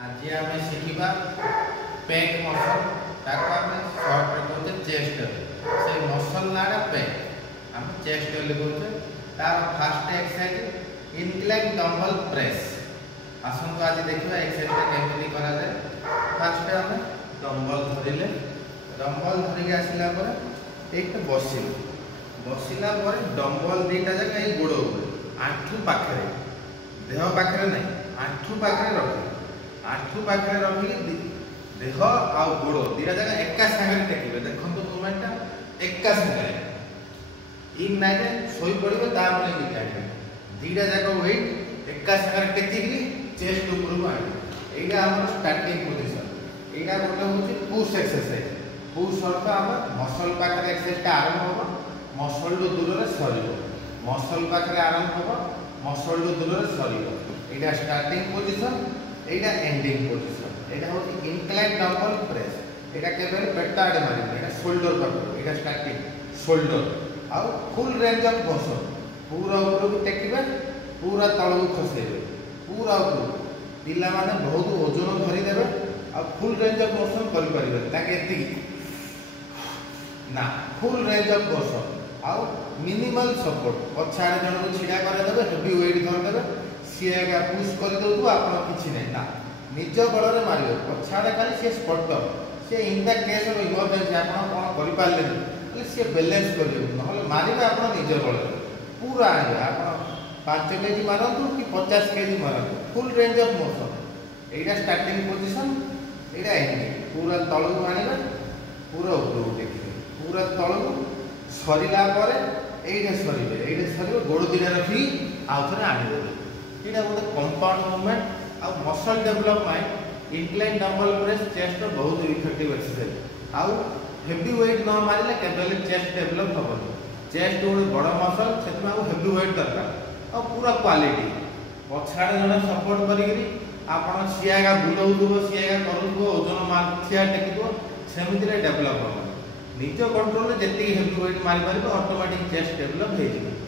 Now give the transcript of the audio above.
आज आम शिखा pack muscle ताको आम सर्ट रे कहते चेस्ट से मसल नाडा पेक आम चेस्ट कहते तार first exercise incline dumbbell press आसंतु आज देखिए एक्सरसाइज केमती करा जाए। फास्ट आम डंबल धरिले डंबल धरिक आसला एक बसला डंबल दीटा जगह ये गोड़ आंठू पाखे देह पाखे ना आंठू पाखे रख आंठू पाखे रखी देह आ गोड़ दीटा जगह एका सागर टेकिबे देखो मुवमेंटा एका सागर इन ना शोई पड़े तापर दीटा जगह वेट एका सागर टेकिकी चेस्ट ऊपर को आने यहाँ आम स्टार्टिंग पोजिशन यहाँ गोटे हूँ पुश एक्सरसाइज पुश अर्थ आम मसल पाखे एक्सरसाइज आरंभ हम मसल दूर सर मसल पाखे आरंभ हम मसल दूर सर यहाँ स्टार्टिंग पोजिशन यहाँ एंडिंग पोजिशन यहाँ हूँ इनक्लाइन डंबल प्रेस यहाँ के पेट आड़े मारे यहाँ शोल्डर पाख यहाँ स्टार्टिंग शोल्डर आउ फुल रेंज ऑफ मोशन पूरा ऊपर को टेकिबे पूरा तल को खसेबे पूरा ऊपर पिला माने बहुत ओजन धरिदेवे आ फुल रेंज ऑफ मोशन करि परिबे ताके एति ना फुल रेंज ऑफ मोशन आउ मिनिमल सपोर्ट पछाड़े जन को छिड़ा करे देबे हेवी वेट धर देबे सी का पुश कर दउतु आपण किछि नै ना निज बल रे मारियो पछाड़े खाली से स्पॉट से in the case of emergency आपण कोन करि पाले नै से बैलेंस करियो नहले मारिबे आपण निज बल पूरा आनिबे आपण 5 केजी मारंतु कि 50 केजी मारंतु फुल रेंज ऑफ मोशन एटा स्टार्टिंग पोजीशन एटा एंडिंग पूरा तळ को आनिबे पूरा ऊपर को देखिबे पूरा तळ को सरिला परे एटा सरिबे गोड़ दिना रखी आउ थरे आनि देबे एटा गोटे कंपाउंड मूवमेंट आ muscle development incline dumbbell press chest बहुत इफेक्टिव एक्सरसाइज आउ हेवी वेट न मारिले केबल चेस्ट डेवलप होबो चेस्ट गोटे बड़ मसल सेतमा हेवी वेट दरकार और पूरा क्वालिटी पछाड़े जन सपोर्ट करी आपण सियागा बुलाउथबो सियागा करूथबो ओजन मार सिया टेकिबो सेमिति रे डेवलप हो निज कंट्रोल जेति हेवी वेट मारि पारिबो ऑटोमेटिक चेस्ट डेवलप हे जिवो।